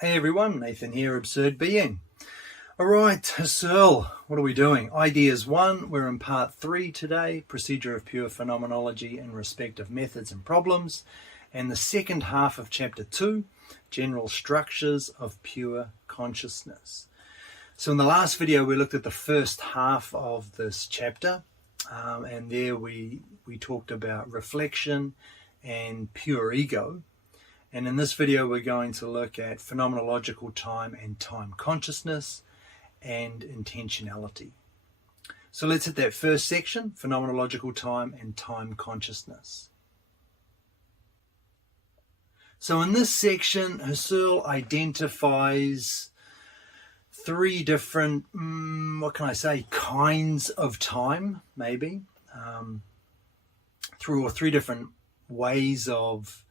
Hey everyone, Nathan here, Absurd Being. Alright, Husserl, what are we doing? Ideas 1, we're in part 3 today, Procedure of Pure Phenomenology in Respect of Methods and Problems, and the second half of chapter 2, General Structures of Pure Consciousness. So in the last video we looked at the first half of this chapter, and there we talked about reflection and pure ego. And in this video we're going to look at phenomenological time and time consciousness and intentionality. So let's hit that first section, phenomenological time and time consciousness. So in this section, Husserl identifies three different, kinds of time, maybe. Three different ways of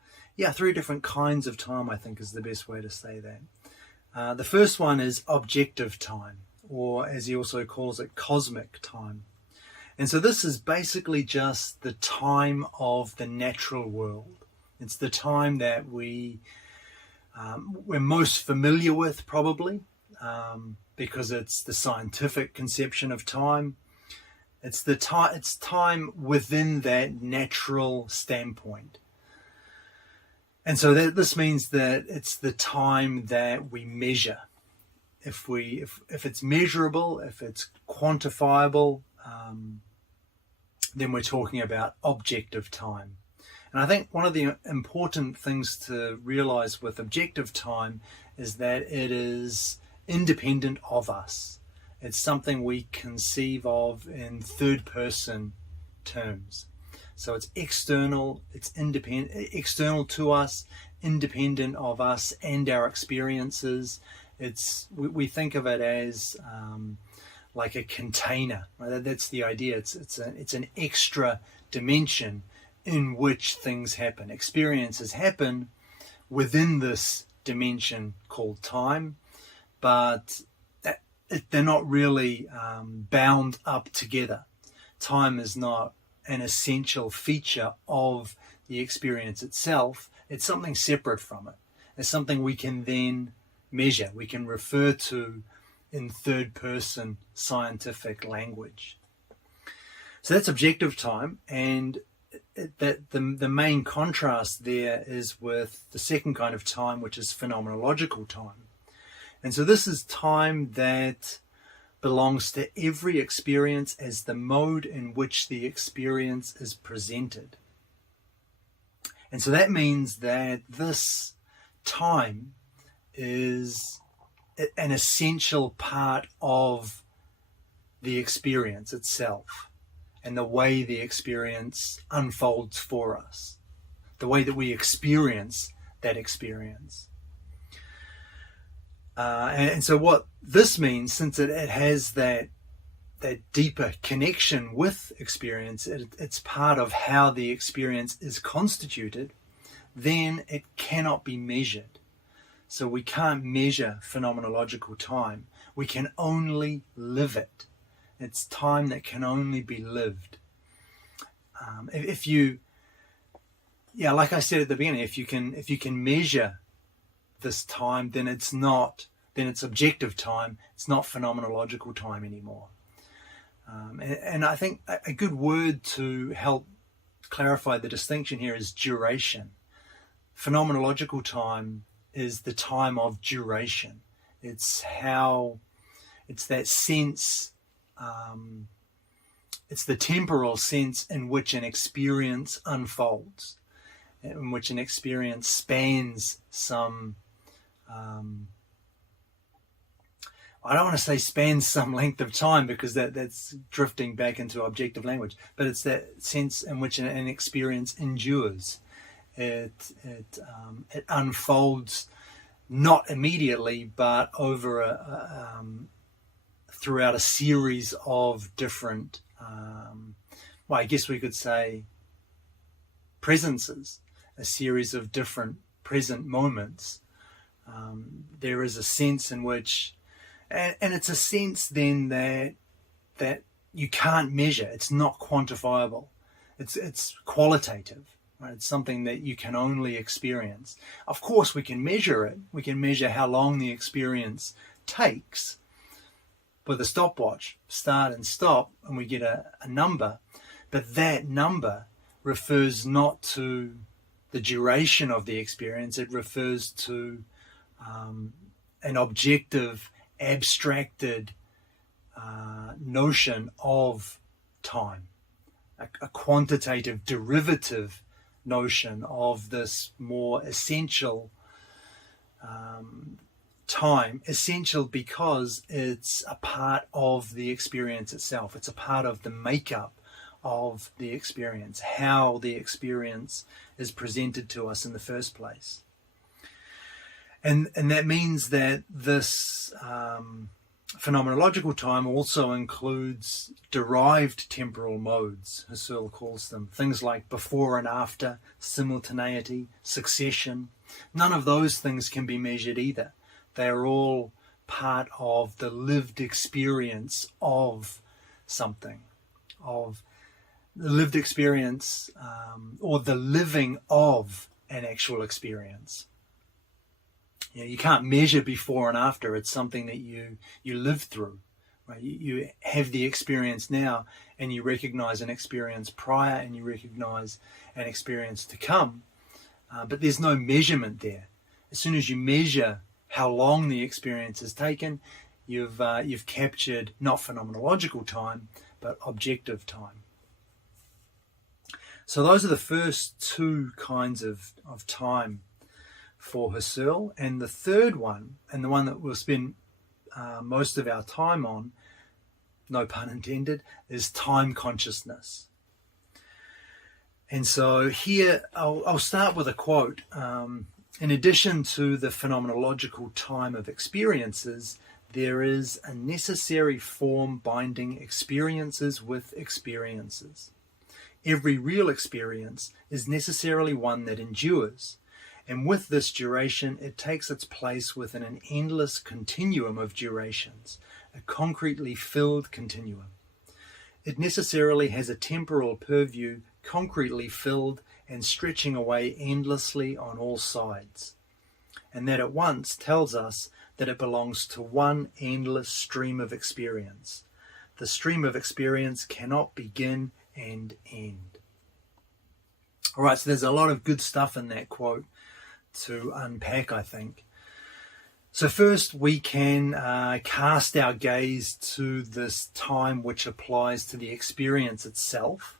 three different kinds of time, I think is the best way to say that. The first one is objective time, or as he also calls it, cosmic time. And so this is basically just the time of the natural world. It's the time that we're most familiar with, probably, because it's the scientific conception of time. It's time within that natural standpoint. And so this means that it's the time that we measure. If it's measurable, if it's quantifiable, then we're talking about objective time. And I think one of the important things to realize with objective time is that it is independent of us. It's something we conceive of in third-person terms. So it's external, it's independent, external to us, independent of us and our experiences. We think of it as like a container. Right? That's the idea. It's an extra dimension in which things happen. Experiences happen within this dimension called time, but they're not really bound up together. Time is not an essential feature of the experience itself. It's something separate from it. It's something we can then measure, we can refer to in third-person scientific language. So that's objective time, and the main contrast there is with the second kind of time, which is phenomenological time. And so this is time that belongs to every experience as the mode in which the experience is presented. And so that means that this time is an essential part of the experience itself and the way the experience unfolds for us, the way that we experience that experience. And so what this means, since it has that deeper connection with experience, it's part of how the experience is constituted, then it cannot be measured. So we can't measure phenomenological time. We can only live it. It's time that can only be lived. Like I said at the beginning, if you can measure this time, then it's objective time. It's not phenomenological time anymore. And I think a good word to help clarify the distinction here is duration. Phenomenological time is the time of duration. It's that sense, it's the temporal sense in which an experience unfolds, in which an experience spans some, I don't want to say spans some length of time, because that's drifting back into objective language, but it's that sense in which an experience endures. It unfolds not immediately, but over throughout a series of different, I guess we could say presences, a series of different present moments. There is a sense in which, and it's a sense then that you can't measure. It's not quantifiable. It's qualitative. Right? It's something that you can only experience. Of course, we can measure it. We can measure how long the experience takes with a stopwatch, start and stop, and we get a number. But that number refers not to the duration of the experience. It refers to an objective, abstracted notion of time, a quantitative, derivative notion of this more essential time, essential because it's a part of the experience itself. It's a part of the makeup of the experience, how the experience is presented to us in the first place. And that means that this phenomenological time also includes derived temporal modes, Husserl calls them. Things like before and after, simultaneity, succession. None of those things can be measured either. They are all part of the lived experience of something, of the lived experience or the living of an actual experience. You can't measure before and after. It's something that you live through. Right? You have the experience now, and you recognize an experience prior, and you recognize an experience to come. But there's no measurement there. As soon as you measure how long the experience has taken, you've captured not phenomenological time, but objective time. So those are the first two kinds of time for Husserl. And the third one, and the one that we'll spend most of our time on, no pun intended, is time consciousness. And so here I'll start with a quote. In addition to the phenomenological time of experiences, there is a necessary form binding experiences with experiences. Every real experience is necessarily one that endures, and with this duration it takes its place within an endless continuum of durations, a concretely filled continuum. It necessarily has a temporal purview concretely filled and stretching away endlessly on all sides, and that at once tells us that it belongs to one endless stream of experience. The stream of experience cannot begin and end. All right, so there's a lot of good stuff in that quote to unpack, I think. So first we can cast our gaze to this time which applies to the experience itself,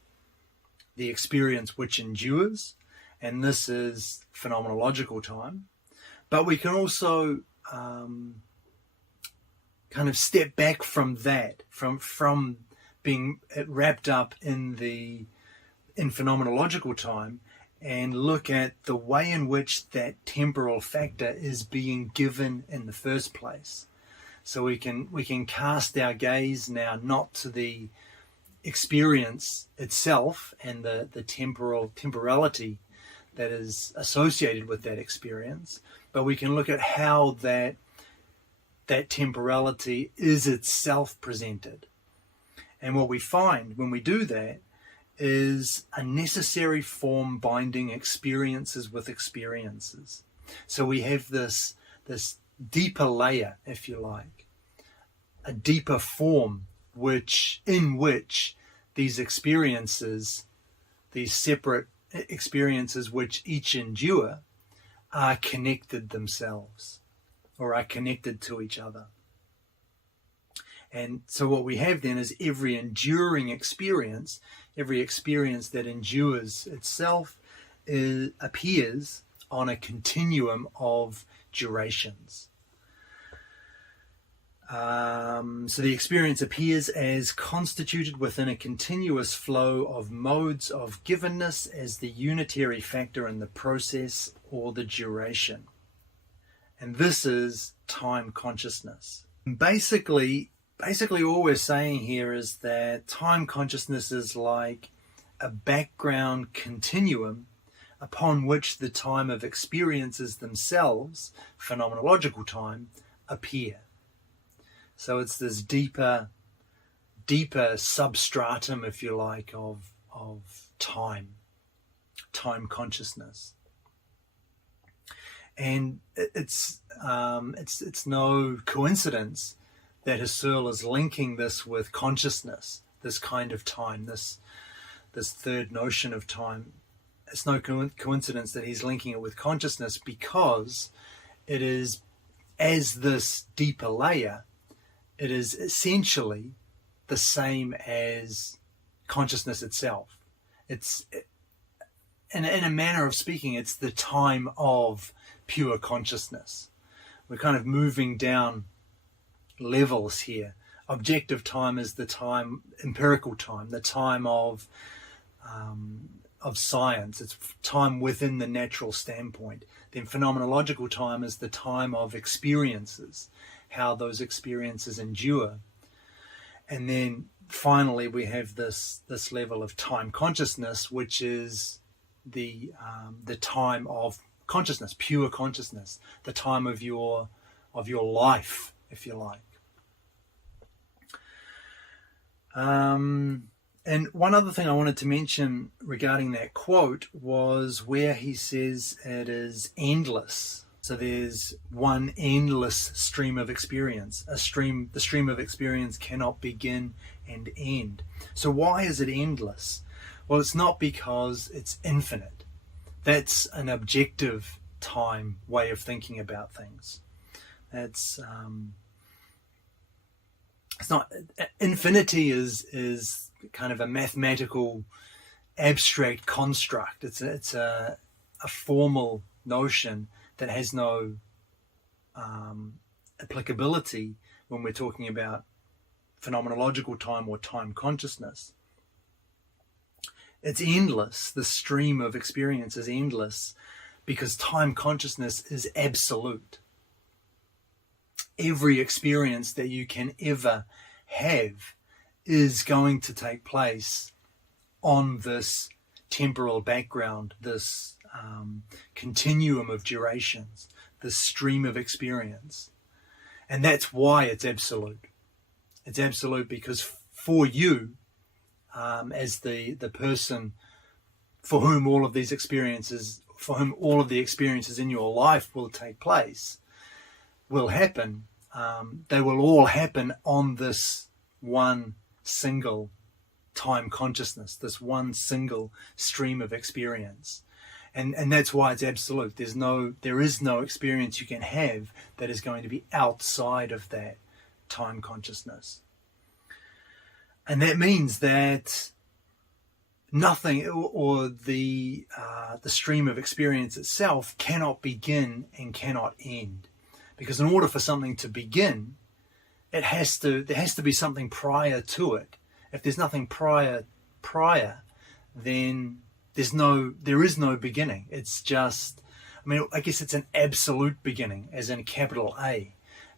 the experience which endures, and this is phenomenological time. But we can also kind of step back from that, from being wrapped up in phenomenological time, and look at the way in which that temporal factor is being given in the first place. So we can cast our gaze now not to the experience itself and the temporality that is associated with that experience, but we can look at how that temporality is itself presented. And what we find when we do that is a necessary form binding experiences with experiences. So we have this deeper layer, if you like, a deeper form in which these experiences, these separate experiences which each endure, are connected themselves or are connected to each other. And so what we have then is every enduring experience, every experience that endures itself appears on a continuum of durations. So the experience appears as constituted within a continuous flow of modes of givenness as the unitary factor in the process or the duration. And this is time consciousness. Basically all we're saying here is that time consciousness is like a background continuum upon which the time of experiences themselves, phenomenological time, appear. So it's this deeper substratum, if you like, of time. time consciousness. And it's no coincidence that Husserl is linking this with consciousness, this kind of time, this third notion of time. It's no coincidence that he's linking it with consciousness, because it is, as this deeper layer, it is essentially the same as consciousness itself. It's, in a manner of speaking, it's the time of pure consciousness. We're kind of moving down levels here. Objective time is the time, empirical time, the time of science. It's time within the natural standpoint. Then phenomenological time is the time of experiences, how those experiences endure. And then finally we have this level of time consciousness, which is the time of consciousness, pure consciousness, the time of your life, if you like. And one other thing I wanted to mention regarding that quote was where he says it is endless. So there's one endless stream of experience. The stream of experience cannot begin and end. So why is it endless? Well, it's not because it's infinite. That's an objective time way of thinking about things. That's it's not, infinity is kind of a mathematical abstract construct. It's a formal notion that has no applicability when we're talking about phenomenological time or time consciousness. It's endless. The stream of experience is endless because time consciousness is absolute. Every experience that you can ever have is going to take place on this temporal background, this continuum of durations, this stream of experience. And that's why it's absolute. It's absolute because for you, as the person for whom all of the experiences in your life will take place, will happen, they will all happen on this one single time consciousness, this one single stream of experience. And that's why it's absolute. There is no experience you can have that is going to be outside of that time consciousness. And that means that nothing, or the stream of experience itself, cannot begin and cannot end. Because in order for something to begin, there has to be something prior to it. If there's nothing prior, then there is no beginning. It's just, I guess it's an absolute beginning, as in capital A.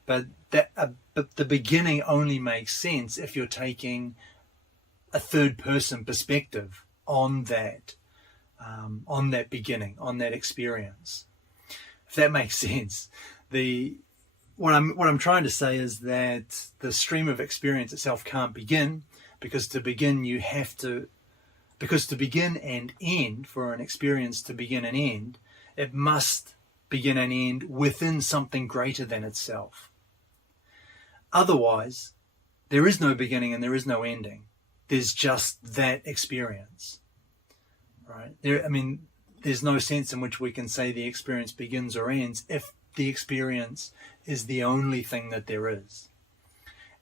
But the beginning only makes sense if you're taking a third person perspective on that beginning, on that experience. If that makes sense. What I'm trying to say is that the stream of experience itself can't begin, because to begin and end, for an experience to begin and end, it must begin and end within something greater than itself. Otherwise, there is no beginning and there is no ending. There's just that experience, right? There's no sense in which we can say the experience begins or ends if the experience is the only thing that there is.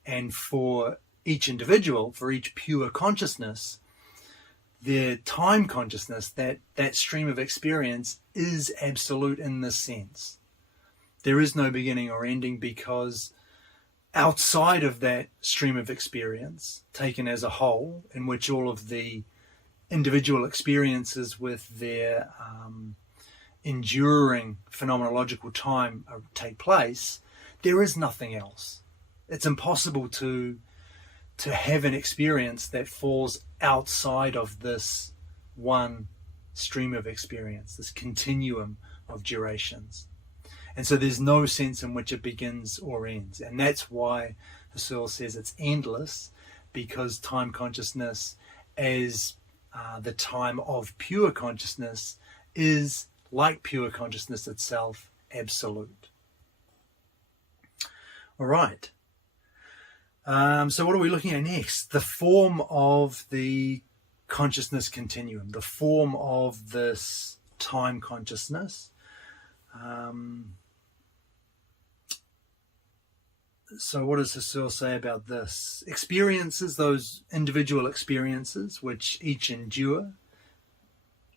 And for each individual, for each pure consciousness, the time consciousness, that stream of experience is absolute in this sense. There is no beginning or ending, because outside of that stream of experience, taken as a whole, in which all of the individual experiences with their enduring phenomenological time take place, there is nothing else. It's impossible to have an experience that falls outside of this one stream of experience, this continuum of durations. And so there's no sense in which it begins or ends. And that's why Husserl says it's endless, because time consciousness, as the time of pure consciousness is, like pure consciousness itself, absolute. All right. So what are we looking at next? The form of the consciousness continuum, the form of this time consciousness. So what does Husserl say about this? Experiences, those individual experiences which each endure,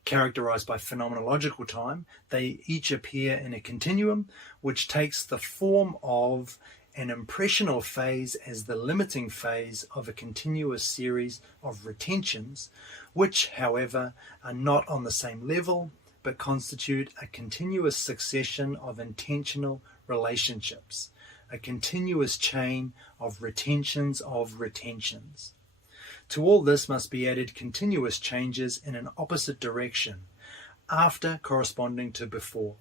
characterized by phenomenological time, they each appear in a continuum which takes the form of an impressional phase as the limiting phase of a continuous series of retentions, which, however, are not on the same level, but constitute a continuous succession of intentional relationships, a continuous chain of retentions of retentions. To all this must be added continuous changes in an opposite direction, after corresponding to before,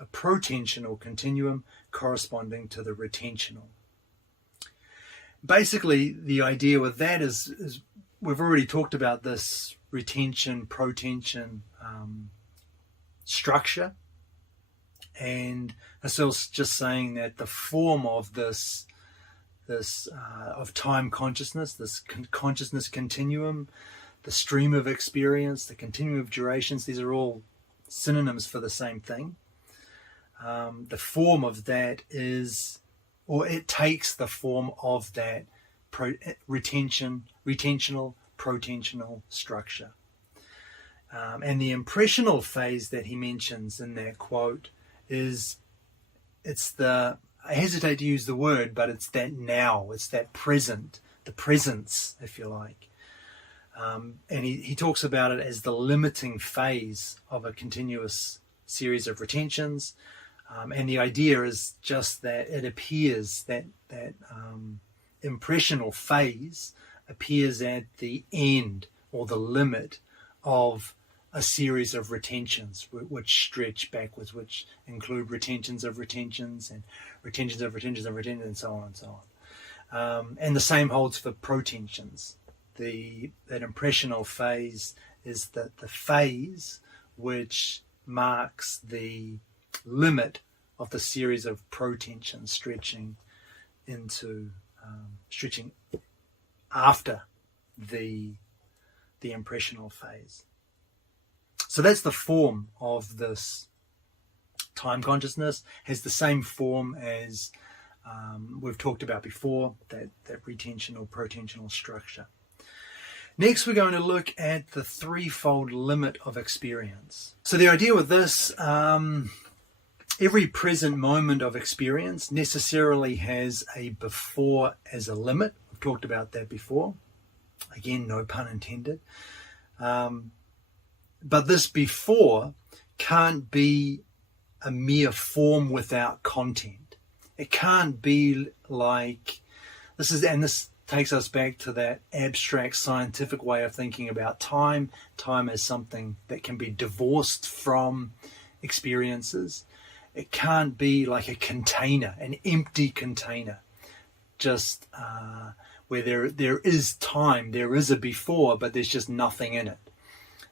a protensional continuum corresponding to the retentional. Basically, the idea with that is we've already talked about this retention, protension structure, and Husserl's just saying that the form of this of time consciousness, this consciousness continuum, the stream of experience, the continuum of durations, these are all synonyms for the same thing. The form of that is, or it takes the form of that retentional, protensional structure. And the impressional phase that he mentions in that quote I hesitate to use the word, but it's that now, it's that present, the presence, if you like. And he talks about it as the limiting phase of a continuous series of retentions. And the idea is just that it appears that impressional phase appears at the end or the limit of a series of retentions which stretch backwards, which include retentions of retentions and retentions of retentions of retentions and so on and so on. And the same holds for protensions. That impressional phase is the phase which marks the limit of the series of protensions stretching after the impressional phase. So that's the form of this time consciousness. Has the same form as we've talked about before, that retentional, protensional structure. Next, we're going to look at the threefold limit of experience. So the idea with this, every present moment of experience necessarily has a before as a limit. We've talked about that before. Again, no pun intended. But this before can't be a mere form without content. It can't be like this takes us back to that abstract scientific way of thinking about time. Time as something that can be divorced from experiences. It can't be like a container, an empty container, just where there is time, there is a before, but there's just nothing in it.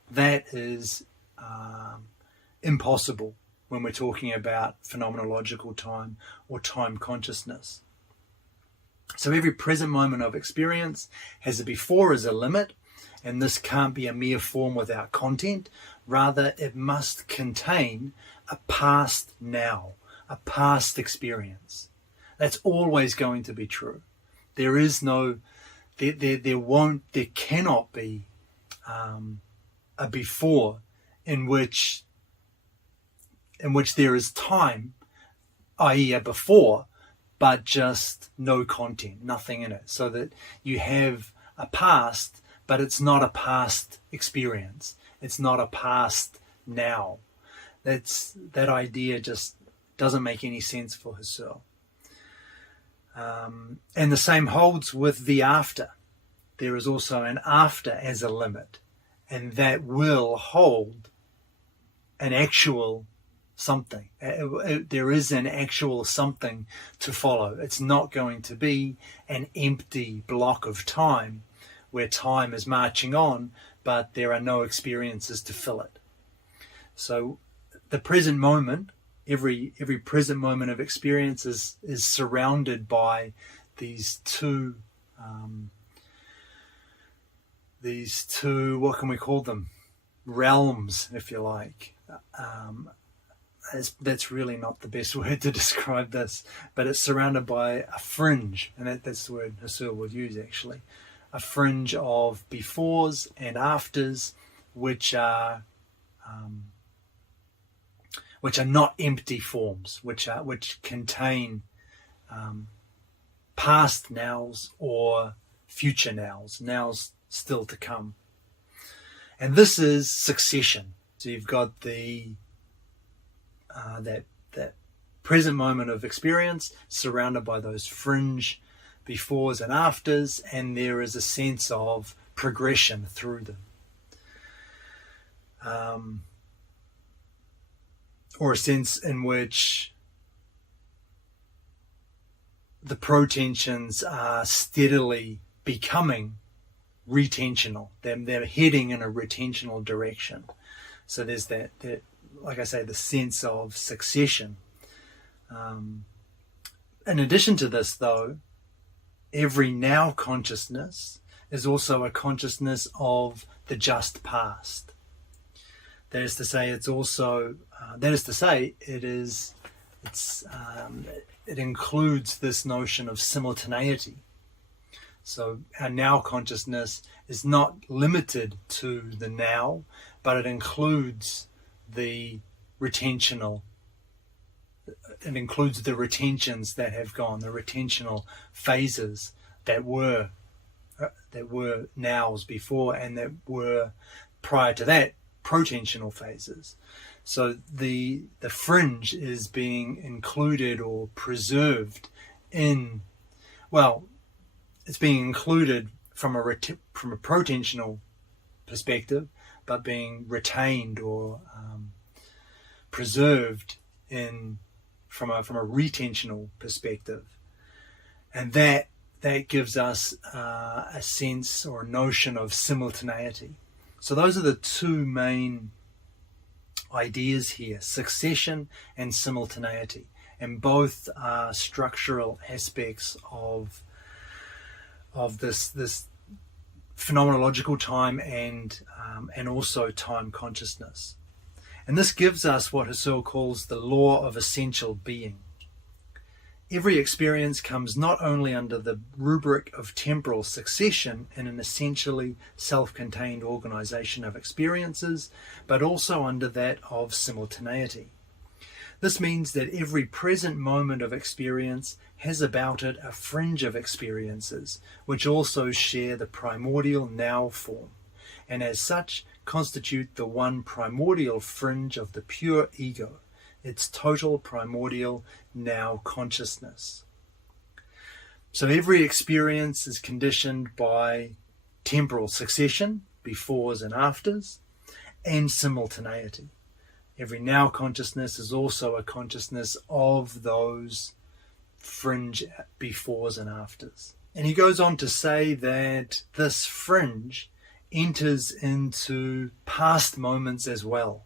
That is impossible when we're talking about phenomenological time or time consciousness. So every present moment of experience has a before as a limit, and this can't be a mere form without content. Rather, it must contain a past now, a past experience. That's always going to be true. There is no, there cannot be a before in which there is time, i.e. a before, but just no content, nothing in it. So that you have a past, but it's not a past experience. It's not a past now. That idea just doesn't make any sense for Husserl. And the same holds with the after. There is also an after as a limit, and that will hold an actual something. There is an actual something to follow. It's not going to be an empty block of time where time is marching on, but there are no experiences to fill it. So the present moment, every present moment of experience is surrounded by these two, what can we call them? Realms, if you like. That's really not the best word to describe this, but it's surrounded by a fringe, and that's the word Husserl would use actually, a fringe of befores and afters, which are not empty forms, which contain past nows or future nows still to come. And this is succession. So you've got the that present moment of experience surrounded by those fringe befores and afters, and there is a sense of progression through them. Or a sense in which the protensions are steadily becoming retentional. They're heading in a retentional direction. So there's that like I say, the sense of succession. In addition to this, though, every now consciousness is also a consciousness of the just past. That is to say, it's also it includes this notion of simultaneity. So our now consciousness is not limited to the now, but it includes the retentional. It includes the retentions that have gone, the retentional phases that were nows before, and that were prior to that protensional phases. So the fringe is being included or preserved in, well, it's being included from a protensional perspective, but being retained or preserved from a retentional perspective, and that gives us a sense or a notion of simultaneity. So those are the two main ideas here: succession and simultaneity, and both are structural aspects of this phenomenological time and also time consciousness. And this gives us what Husserl calls the law of essential being. Every experience comes not only under the rubric of temporal succession in an essentially self-contained organization of experiences, but also under that of simultaneity. This means that every present moment of experience has about it a fringe of experiences, which also share the primordial now form, and as such constitute the one primordial fringe of the pure ego, its total primordial now consciousness. So every experience is conditioned by temporal succession, befores and afters, and simultaneity. Every now consciousness is also a consciousness of those fringe befores and afters. And he goes on to say that this fringe enters into past moments as well.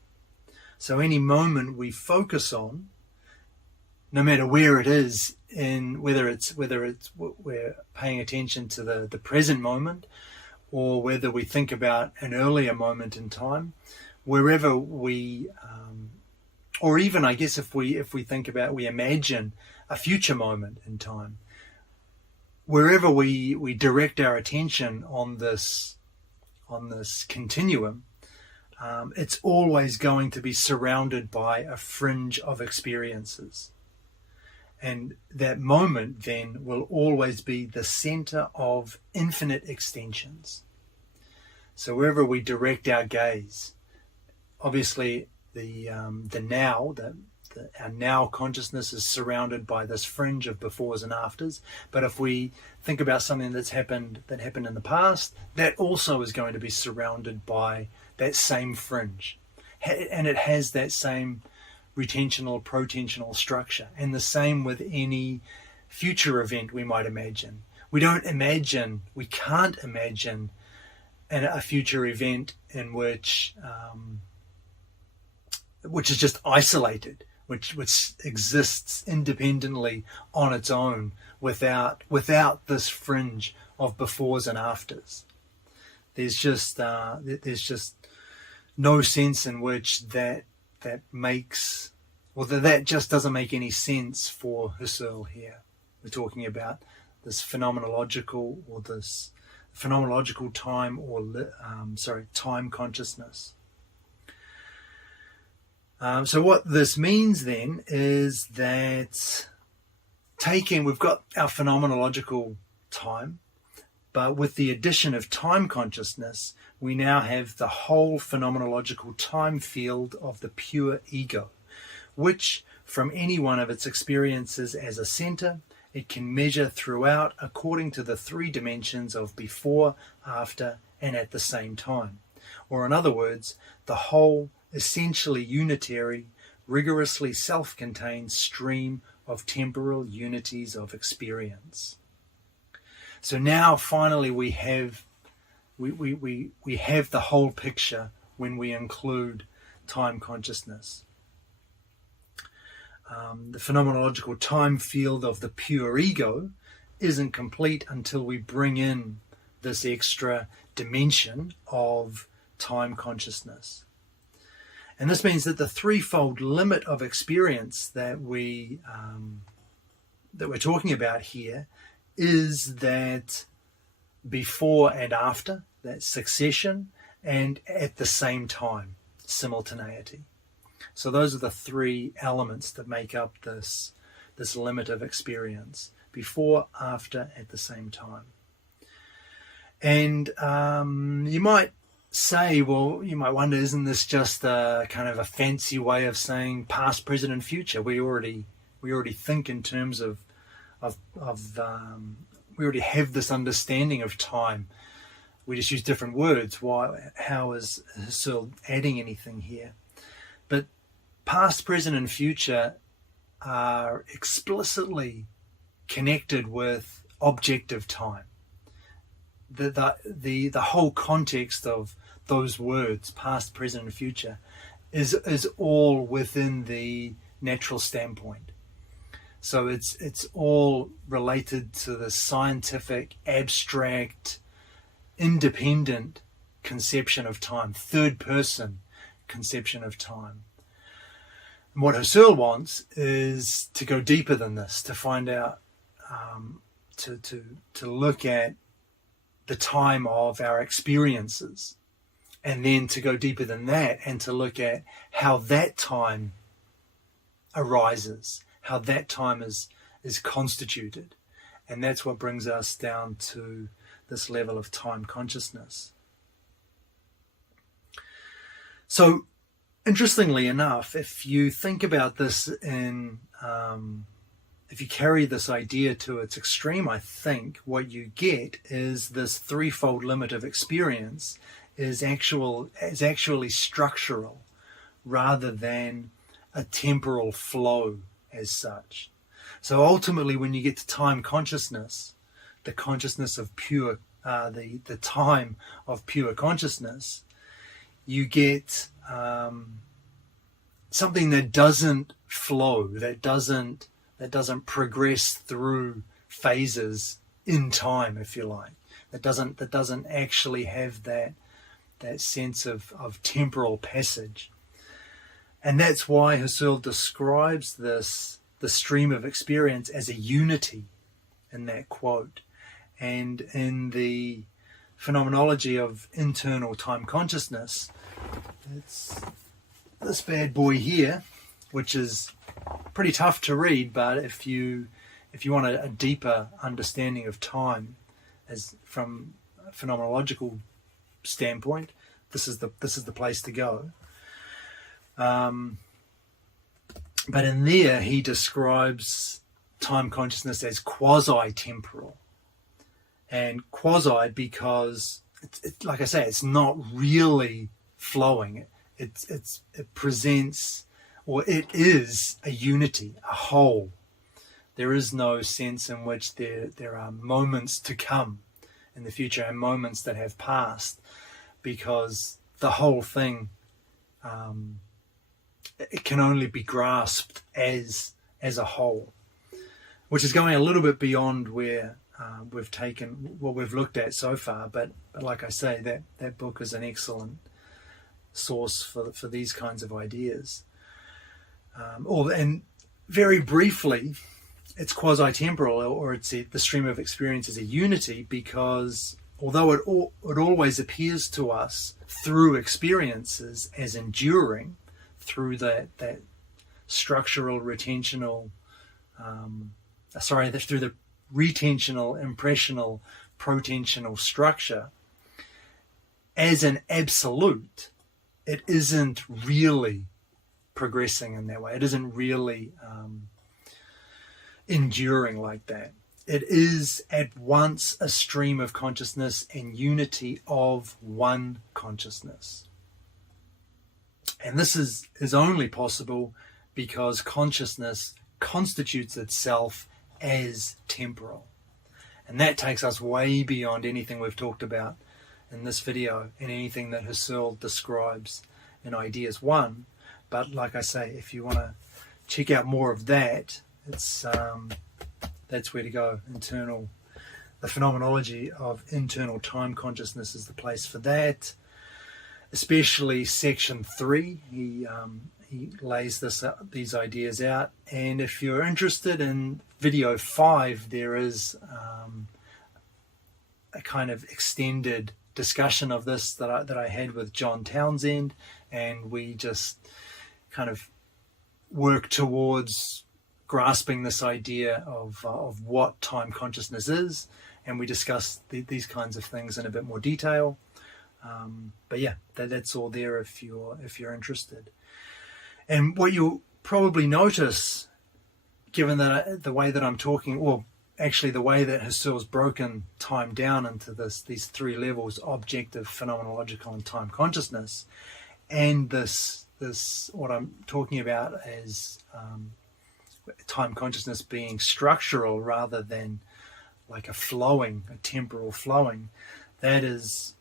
So any moment we focus on, no matter where it is, in whether it's we're paying attention to the present moment, or whether we think about an earlier moment in time, wherever we, or even I guess if we think about, we imagine a future moment in time, wherever we direct our attention on this continuum, it's always going to be surrounded by a fringe of experiences. And that moment then will always be the center of infinite extensions. So wherever we direct our gaze, obviously the now, our now consciousness is surrounded by this fringe of befores and afters. But if we think about something that happened in the past, that also is going to be surrounded by that same fringe, and it has that same retentional, protensional structure. And the same with any future event we might imagine. We can't imagine a future event in which is just isolated, which exists independently on its own without this fringe of befores and afters. There's just no sense in which that makes, or that just doesn't make any sense for Husserl here. We're talking about this phenomenological time, or time consciousness. So what this means then is that we've got our phenomenological time, but with the addition of time consciousness, we now have the whole phenomenological time field of the pure ego, which from any one of its experiences as a center, it can measure throughout according to the three dimensions of before, after, and at the same time. Or in other words, the whole essentially unitary, rigorously self-contained stream of temporal unities of experience. So now finally we have the whole picture when we include time consciousness. The phenomenological time field of the pure ego isn't complete until we bring in this extra dimension of time consciousness. And this means that the threefold limit of experience that we're talking about here is that before and after, that succession, and at the same time, simultaneity. So those are the three elements that make up this limit of experience: before, after, at the same time. And you might say, well, you might wonder, isn't this just a kind of a fancy way of saying past, present, and future? We already think in terms of we already have this understanding of time. We just use different words. How is Husserl adding anything here? But past, present, and future are explicitly connected with objective time. The whole context of those words, past, present, and future, is all within the natural standpoint. So it's all related to the scientific, abstract, independent conception of time, third person conception of time. And what Husserl wants is to go deeper than this, to find out, to look at the time of our experiences, and then to go deeper than that and to look at how that time arises, how that time is constituted. And that's what brings us down to this level of time consciousness. So, interestingly enough, if you think about this if you carry this idea to its extreme, I think what you get is this threefold limit of experience is actually structural rather than a temporal flow as such. So ultimately, when you get to time consciousness, the consciousness of pure, the time of pure consciousness, you get something that doesn't flow, that doesn't progress through phases in time, if you like. That doesn't actually have that sense of temporal passage. And that's why Husserl describes the stream of experience as a unity in that quote. And in the Phenomenology of Internal Time Consciousness, it's this bad boy here, which is pretty tough to read, but if you want a deeper understanding of time as from a phenomenological standpoint, this is the place to go. But in there, he describes time consciousness as quasi-temporal. And quasi because, it's like I say, it's not really flowing. It presents, or it is a unity, a whole. There is no sense in which there are moments to come in the future and moments that have passed, because the whole thing it can only be grasped as a whole, which is going a little bit beyond where we've taken what we've looked at so far. But like I say, that book is an excellent source for these kinds of ideas. And very briefly, it's quasi-temporal, or it's the stream of experience is a unity, because although it always appears to us through experiences as enduring, through that structural retentional, through the retentional, impressional, protensional structure, as an absolute, it isn't really progressing in that way. It isn't really enduring like that. It is at once a stream of consciousness and unity of one consciousness. And this is only possible because consciousness constitutes itself as temporal. And that takes us way beyond anything we've talked about in this video and anything that Husserl describes in Ideas 1. But like I say, if you want to check out more of that, it's that's where to go. The phenomenology of internal time consciousness is the place for that. Especially section 3, he lays these ideas out. And if you're interested in video 5, there is a kind of extended discussion of this that I had with John Townsend, and we just kind of work towards grasping this idea of what time consciousness is, and we discuss these kinds of things in a bit more detail. But yeah, that's all there if you're interested. And what you'll probably notice, given that the way that I'm talking, or actually the way that Husserl's broken time down into these 3 levels: objective, phenomenological, and time consciousness, and this what I'm talking about as time consciousness being structural rather than like a temporal flowing, that is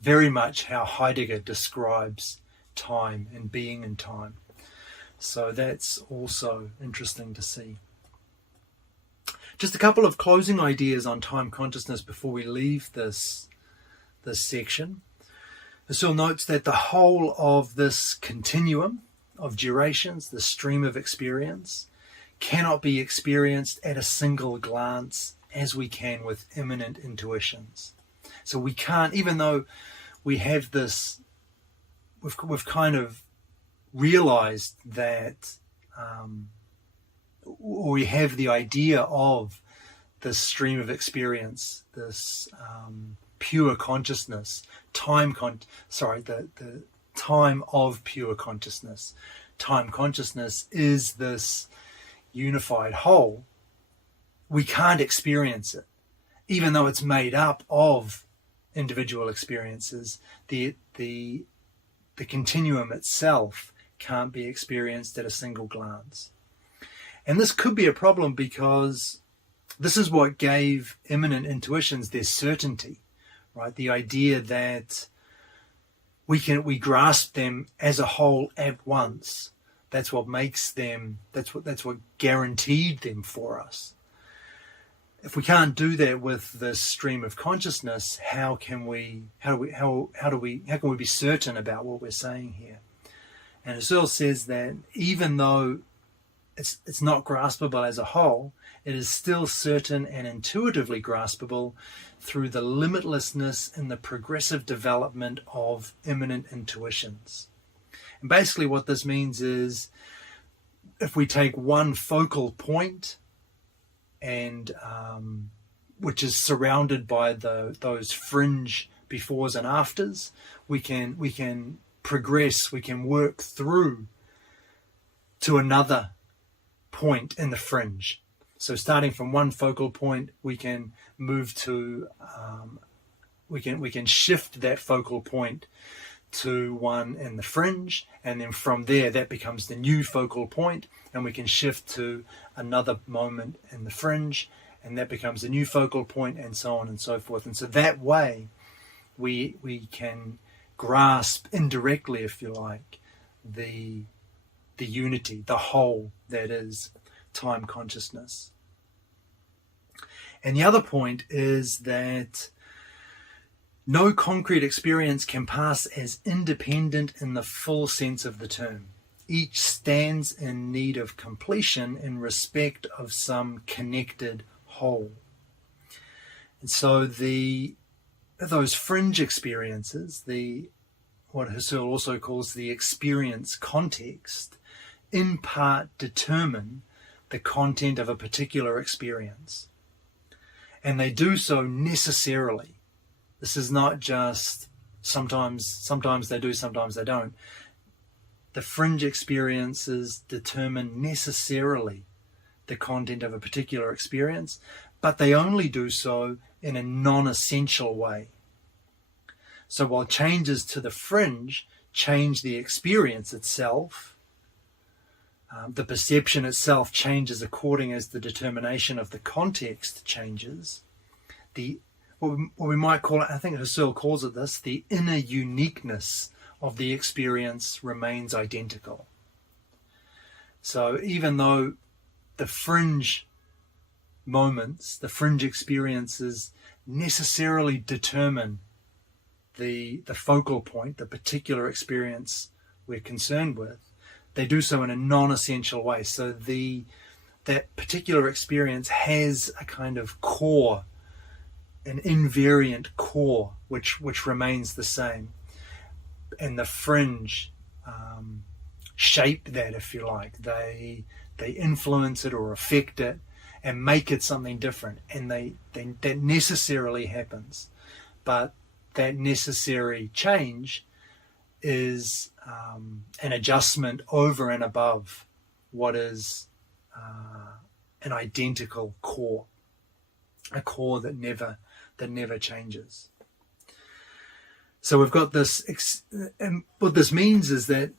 very much how Heidegger describes time and being in time. So that's also interesting to see. Just a couple of closing ideas on time consciousness before we leave this section. Husserl notes that the whole of this continuum of durations, the stream of experience, cannot be experienced at a single glance as we can with immanent intuitions. So we can't, even though we have this, we've kind of realized that, or we have the idea of this stream of experience, this pure consciousness, the time of pure consciousness. Time consciousness is this unified whole. We can't experience it, even though it's made up of individual experiences. The continuum itself can't be experienced at a single glance. And this could be a problem because this is what gave immanent intuitions their certainty, right? The idea that we grasp them as a whole at once. That's what makes them, that's what guaranteed them for us. If we can't do that with this stream of consciousness, how can we be certain about what we're saying here? And Husserl says that even though it's not graspable as a whole, it is still certain and intuitively graspable through the limitlessness and the progressive development of immanent intuitions. And basically what this means is, if we take one focal point, and which is surrounded by those fringe befores and afters, we can progress, we can work through to another point in the fringe. So starting from one focal point, we can move to we can shift that focal point to one in the fringe, and then from there that becomes the new focal point, and we can shift to another moment in the fringe, and that becomes a new focal point, and so on and so forth. And so that way we can grasp indirectly, if you like, the unity, the whole that is time consciousness. And the other point is that no concrete experience can pass as independent in the full sense of the term. Each stands in need of completion in respect of some connected whole. And so those fringe experiences, what Husserl also calls the experience context, in part determine the content of a particular experience. And they do so necessarily. This is not just sometimes they do, sometimes they don't. The fringe experiences determine necessarily the content of a particular experience, but they only do so in a non-essential way. So while changes to the fringe change the experience itself, the perception itself changes according as the determination of the context changes. What we might call it, I think Husserl calls it this, the inner uniqueness of the experience remains identical. So even though the fringe moments, the fringe experiences necessarily determine the focal point, the particular experience we're concerned with, they do so in a non-essential way. So that particular experience has a kind of core, an invariant core, which remains the same. And the fringe shape that, if you like. They influence it or affect it and make it something different. And that necessarily happens. But that necessary change is an adjustment over and above what is an identical core, a core that never changes. So we've got this, and what this means is that,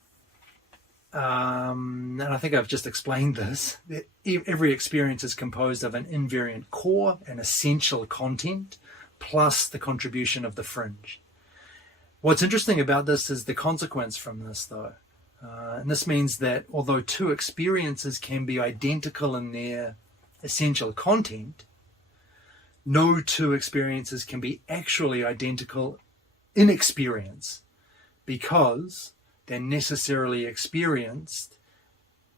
and I think I've just explained this, that every experience is composed of an invariant core, an essential content, plus the contribution of the fringe. What's interesting about this is the consequence from this, though. And this means that although two experiences can be identical in their essential content, no two experiences can be actually identical in experience, because they're necessarily experienced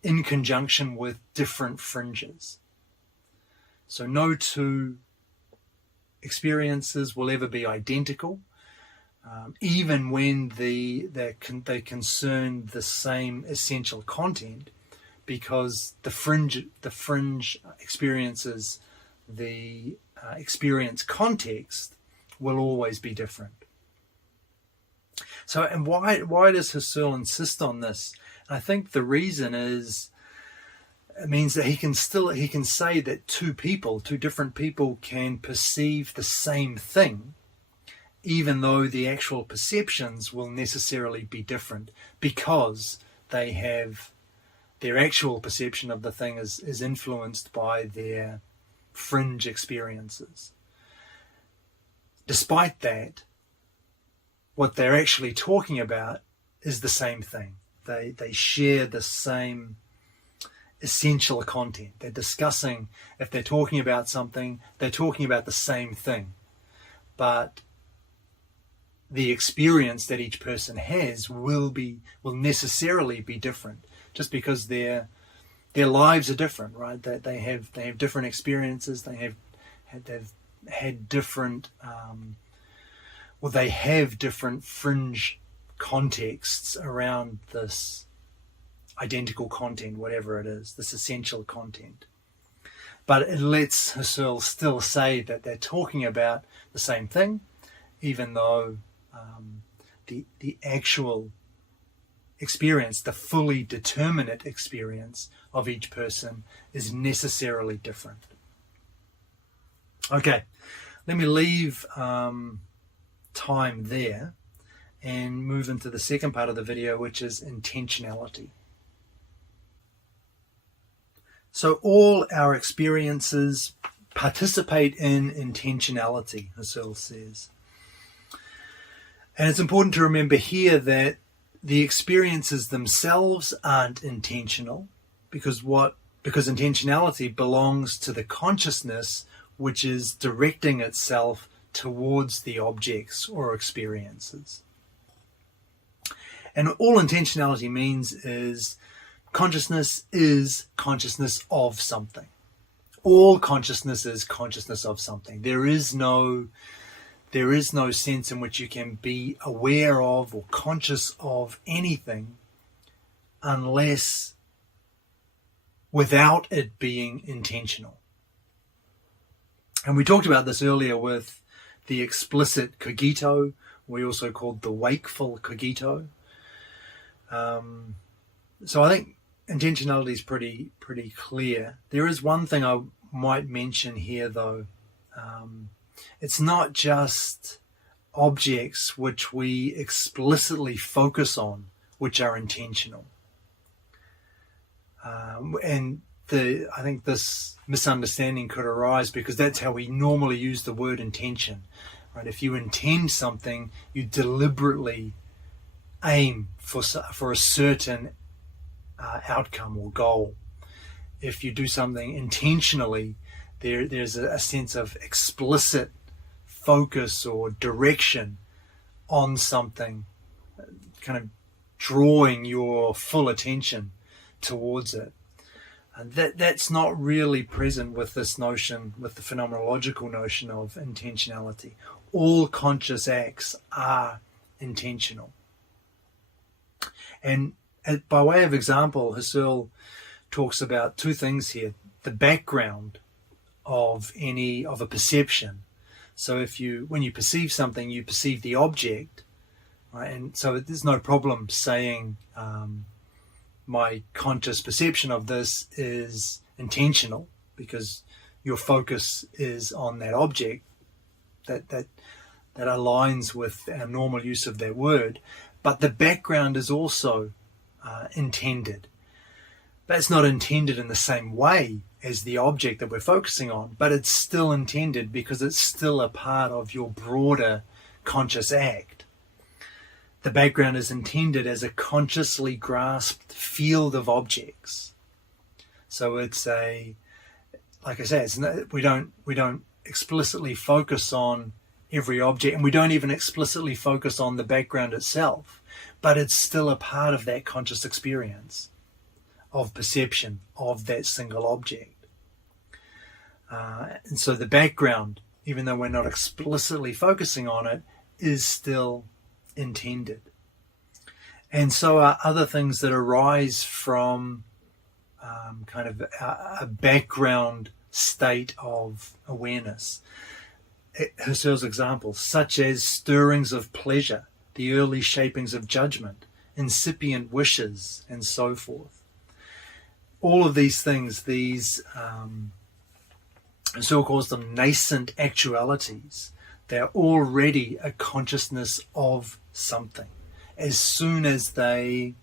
in conjunction with different fringes. So no two experiences will ever be identical, even when they concern the same essential content, because the fringe experiences, the experience context will always be different. So, and why does Husserl insist on this? I think the reason is, it means that he can say that two different people can perceive the same thing, even though the actual perceptions will necessarily be different, because they have their actual perception of the thing is influenced by their fringe experiences. Despite that, what they're actually talking about is the same thing. They share the same essential content. They're discussing, if they're talking about something, they're talking about the same thing. But the experience that each person has will necessarily be different, just because their lives are different, right? That they have different experiences. They've had different they have different fringe contexts around this identical content, whatever it is, this essential content. But it lets Husserl still say that they're talking about the same thing, even though the actual experience, the fully determinate experience of each person is necessarily different. Okay, let me leave time there and move into the second part of the video, which is intentionality. So all our experiences participate in intentionality, Husserl says. And it's important to remember here that the experiences themselves aren't intentional, because intentionality belongs to the consciousness which is directing itself towards the objects or experiences. And all intentionality means is consciousness of something. All consciousness is consciousness of something. There is no sense in which you can be aware of or conscious of anything unless without it being intentional. And we talked about this earlier with the explicit cogito. We also called the wakeful cogito. So I think intentionality is pretty clear. There is one thing I might mention here, though. It's not just objects which we explicitly focus on which are intentional. And I think this misunderstanding could arise because that's how we normally use the word intention. Right? If you intend something, you deliberately aim for a certain outcome or goal. If you do something intentionally, there's a sense of explicit focus or direction on something, kind of drawing your full attention towards it. And that's not really present with this notion, with the phenomenological notion of intentionality. All conscious acts are intentional. And by way of example, Husserl talks about two things here: the background of a perception. So when you perceive something, you perceive the object, right? And so there's no problem saying my conscious perception of this is intentional because your focus is on that object. That aligns with our normal use of that word. But the background is also intended. But it's not intended in the same way as the object that we're focusing on, but it's still intended because it's still a part of your broader conscious act. The background is intended as a consciously grasped field of objects. So it's like I say, we don't explicitly focus on every object, and we don't even explicitly focus on the background itself, but it's still a part of that conscious experience of perception of that single object. And so the background, even though we're not explicitly focusing on it, is still intended. And so are other things that arise from kind of a background state of awareness. Husserl's examples, such as stirrings of pleasure, the early shapings of judgment, incipient wishes, and so forth. All of these things, Husserl calls them nascent actualities. They're already a consciousness of something. As soon as they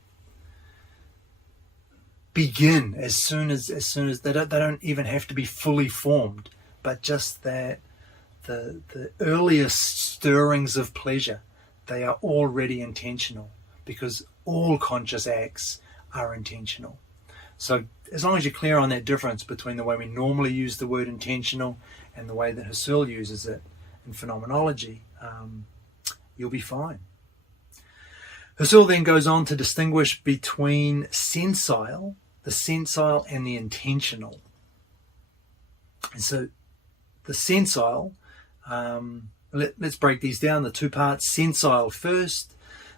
begin, as soon as they don't even have to be fully formed, but just that the earliest stirrings of pleasure, they are already intentional, because all conscious acts are intentional. So as long as you're clear on that difference between the way we normally use the word intentional and the way that Husserl uses it in phenomenology, you'll be fine. Husserl then goes on to distinguish between the sensile and the intentional. And so the sensile, let's break these down, the two parts. Sensile first.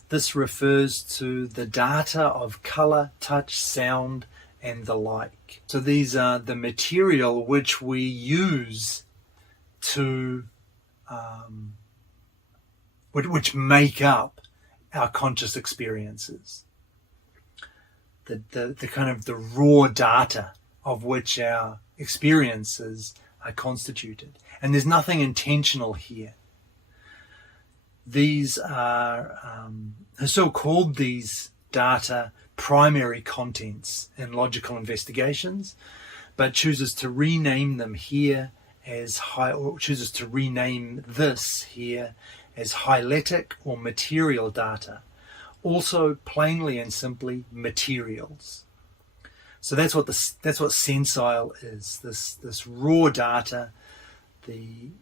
This refers to the data of colour, touch, sound, and the like. So these are the material which we use to, which make up our conscious experiences. The kind of the raw data of which our experiences are constituted. And there's nothing intentional here. These are, Husserl called these data primary contents in logical investigations, but chooses to rename them here as or chooses to rename this here as hyletic or material data, also plainly and simply materials. So that's what sensile is. This raw data, the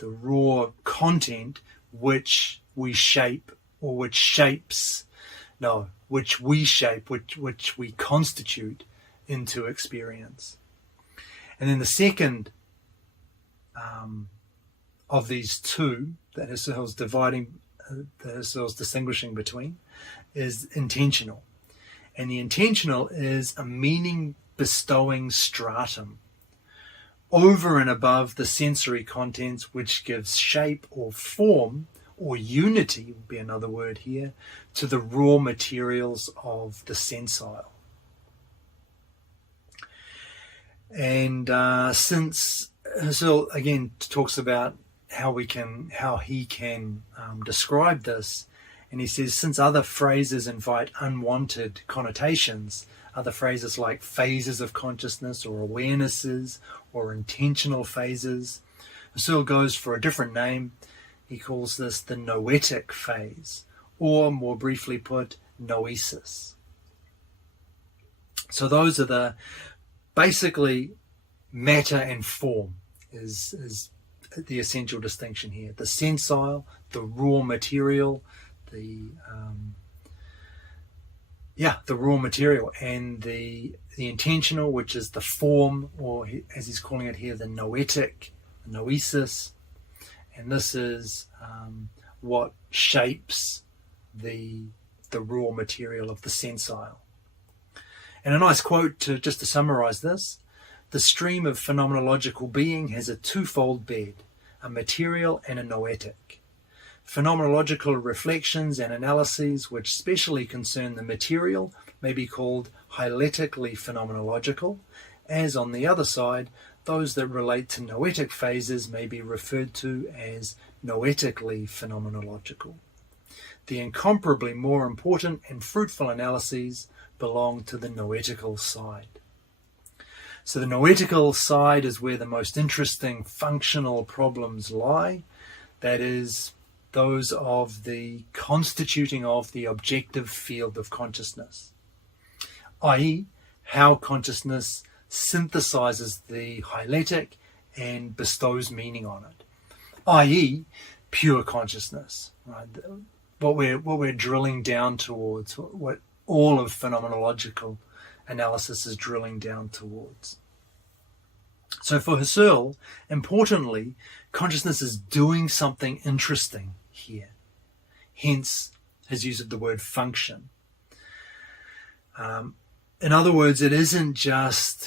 raw content which we shape, or which we constitute into experience. And then the second of these two that Husserl's distinguishing between is intentional. And the intentional is a meaning-bestowing stratum over and above the sensory contents, which gives shape or form, or unity would be another word here, to the raw materials of the sensile. And since Husserl again talks about how he can describe this, and he says, since other phrases invite unwanted connotations, other phrases like phases of consciousness or awarenesses or intentional phases, Husserl goes for a different name. He calls this the noetic phase, or more briefly put, noesis. So those are the basically matter and form is the essential distinction here. The sensile, the raw material, the raw material, and the intentional, which is the form, or as he's calling it here, the noetic, the noesis. And this is what shapes the raw material of the sensile. And a nice quote just to summarize this: the stream of phenomenological being has a twofold bed, a material and a noetic. Phenomenological reflections and analyses which specially concern the material may be called hyletically phenomenological, as on the other side, those that relate to noetic phases may be referred to as noetically phenomenological. The incomparably more important and fruitful analyses belong to the noetical side. So the noetical side is where the most interesting functional problems lie, that is, those of the constituting of the objective field of consciousness, i.e., how consciousness synthesizes the hyletic and bestows meaning on it, i.e., pure consciousness, right? What we're drilling down towards, what all of phenomenological analysis is drilling down towards. So for Husserl, importantly, consciousness is doing something interesting here. Hence his use of the word function. In other words,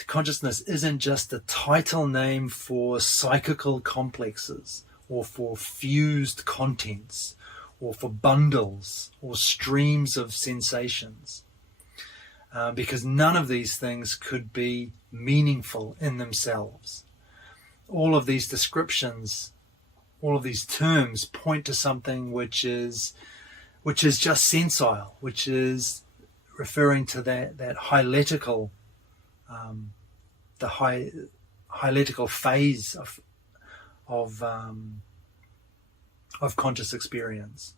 consciousness isn't just a title name for psychical complexes, or for fused contents, or for bundles or streams of sensations. Because none of these things could be meaningful in themselves. All of these descriptions, all of these terms point to something which is just sensile, which is referring to that hyletical, hyletical phase of conscious experience.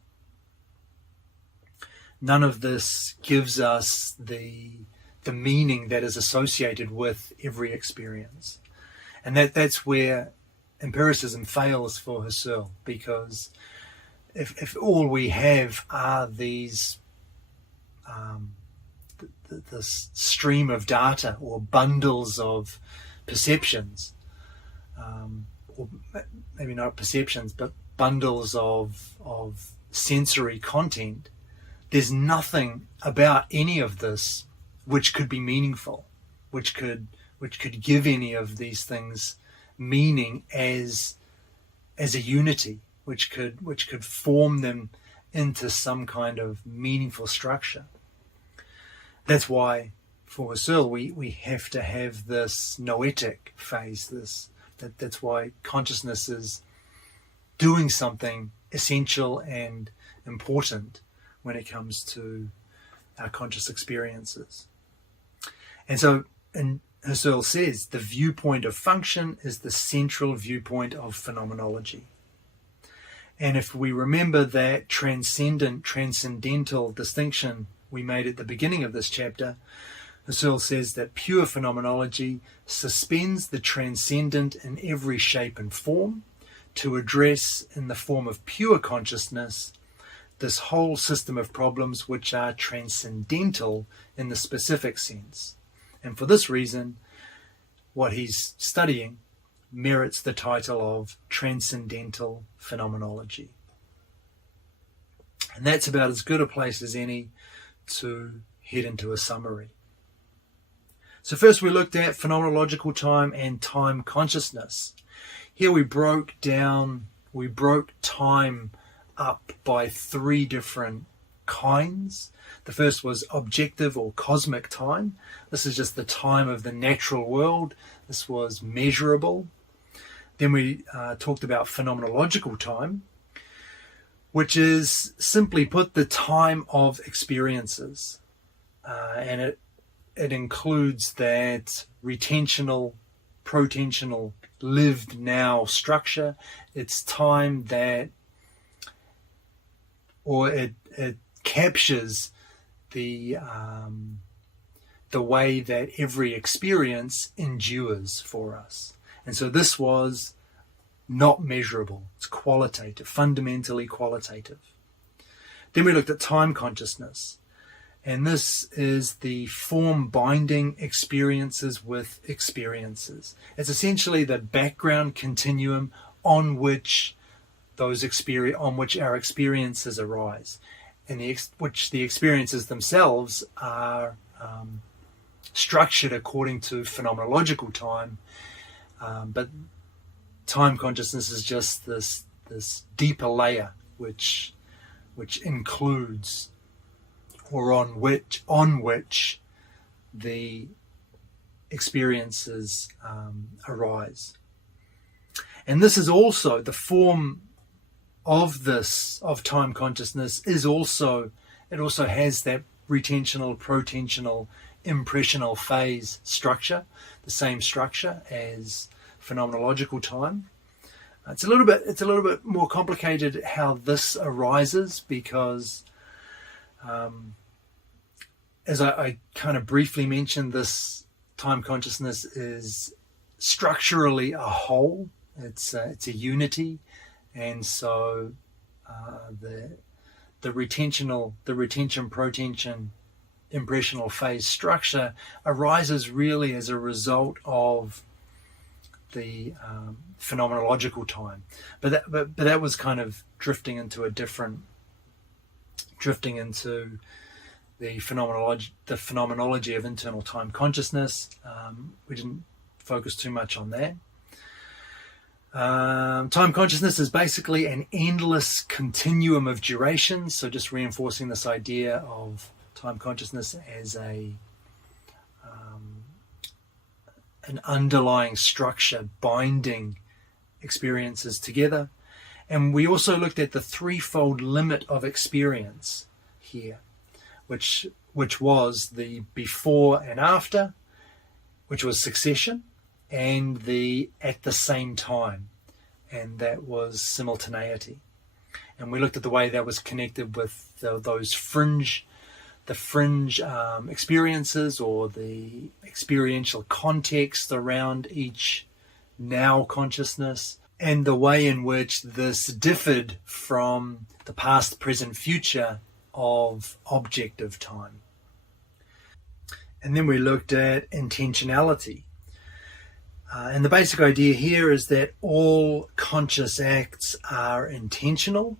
None of this gives us the meaning that is associated with every experience. And that's where empiricism fails for Husserl, because if all we have are these this stream of data or bundles of perceptions, or maybe not perceptions, but bundles of sensory content, there's nothing about any of this which could be meaningful, which could give any of these things meaning as a unity, which could form them into some kind of meaningful structure. That's why for Husserl we have to have this noetic phase. That's why consciousness is doing something essential and important when it comes to our conscious experiences. And so in Husserl says the viewpoint of function is the central viewpoint of phenomenology. And if we remember that transcendental distinction we made at the beginning of this chapter, Husserl says that pure phenomenology suspends the transcendent in every shape and form to address, in the form of pure consciousness, this whole system of problems which are transcendental in the specific sense. And for this reason, what he's studying merits the title of Transcendental Phenomenology. And that's about as good a place as any to head into a summary. So first we looked at phenomenological time and time consciousness. Here we broke time up by three different kinds. The first was objective or cosmic time. This is just the time of the natural world. This was measurable. Then we talked about phenomenological time, which is, simply put, the time of experiences. And it includes that retentional, protensional, lived now structure. It's time that, or it captures the way that every experience endures for us. And so this was not measurable. It's qualitative, fundamentally qualitative. Then we looked at time consciousness. And this is the form binding experiences with experiences. It's essentially the background continuum on which our experiences arise, and which the experiences themselves are structured according to phenomenological time. But time consciousness is just this deeper layer which includes, or on which the experiences arise. And this is also the form of time consciousness it also has that retentional, protensional, impressional phase structure, the same structure as phenomenological time. It's a little bit more complicated how this arises, because as I kind of briefly mentioned, this time consciousness is structurally a whole. It's a unity, and so the retention, protension, impressional phase structure arises really as a result of the phenomenological time. But that was kind of drifting into the phenomenology of internal time consciousness. We didn't focus too much on that. Time consciousness is basically an endless continuum of duration. So just reinforcing this idea of time consciousness as an underlying structure binding experiences together. And we also looked at the threefold limit of experience here, which was the before and after, which was succession, and the at the same time, and that was simultaneity. And we looked at the way that was connected with those fringe experiences, or the experiential context around each now consciousness, and the way in which this differed from the past, present, future of objective time. And then we looked at intentionality. And the basic idea here is that all conscious acts are intentional,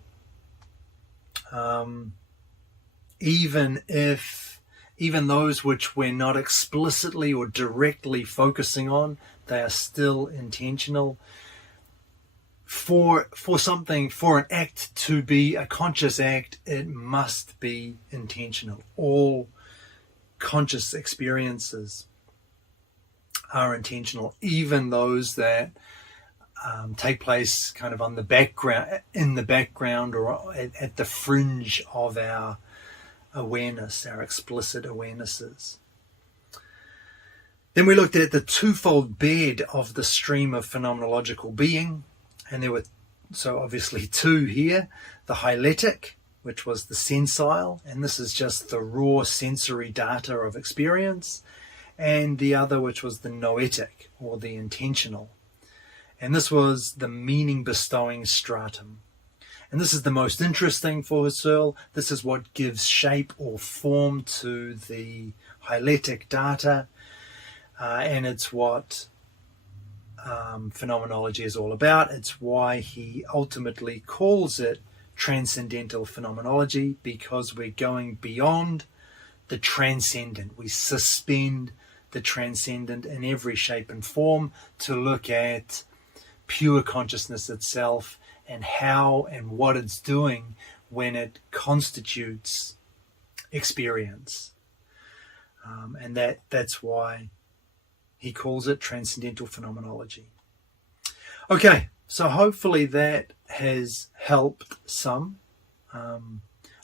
even those which we're not explicitly or directly focusing on, they are still intentional. For an act to be a conscious act, it must be intentional. All conscious experiences are intentional, even those that take place kind of in the background, or at the fringe of our awareness, our explicit awarenesses. Then we looked at the twofold bed of the stream of phenomenological being, and there were so obviously two here: the hyletic, which was the sensile, and this is just the raw sensory data of experience, and the other, which was the noetic, or the intentional, and this was the meaning-bestowing stratum. And this is the most interesting for Husserl. This is what gives shape or form to the hyletic data, and it's what phenomenology is all about. It's why he ultimately calls it transcendental phenomenology, because we're going beyond the transcendent. We suspend the transcendent in every shape and form to look at pure consciousness itself and how and what it's doing when it constitutes experience. And that's why he calls it transcendental phenomenology. Okay, so hopefully that has helped some.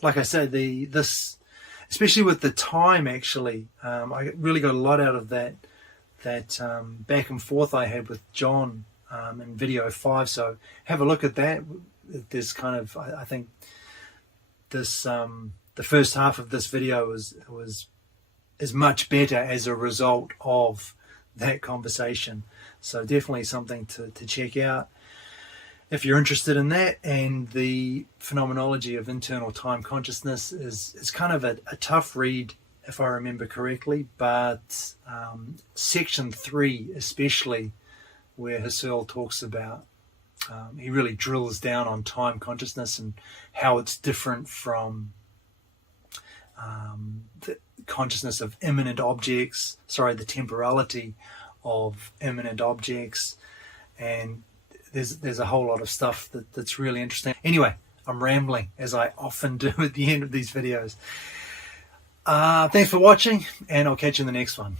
Like I said, this, especially with the time, actually, I really got a lot out of that back and forth I had with John in video 5. So have a look at that. There's kind of, I think this the first half of this video is much better as a result of that conversation. So definitely something to check out if you're interested in that. And the phenomenology of internal time consciousness is kind of a tough read, if I remember correctly, but section 3 especially, where Husserl talks about, he really drills down on time consciousness and how it's different from the consciousness of immanent objects, the temporality of immanent objects. And there's a whole lot of stuff that's really interesting. Anyway, I'm rambling, as I often do at the end of these videos. Thanks for watching, and I'll catch you in the next one.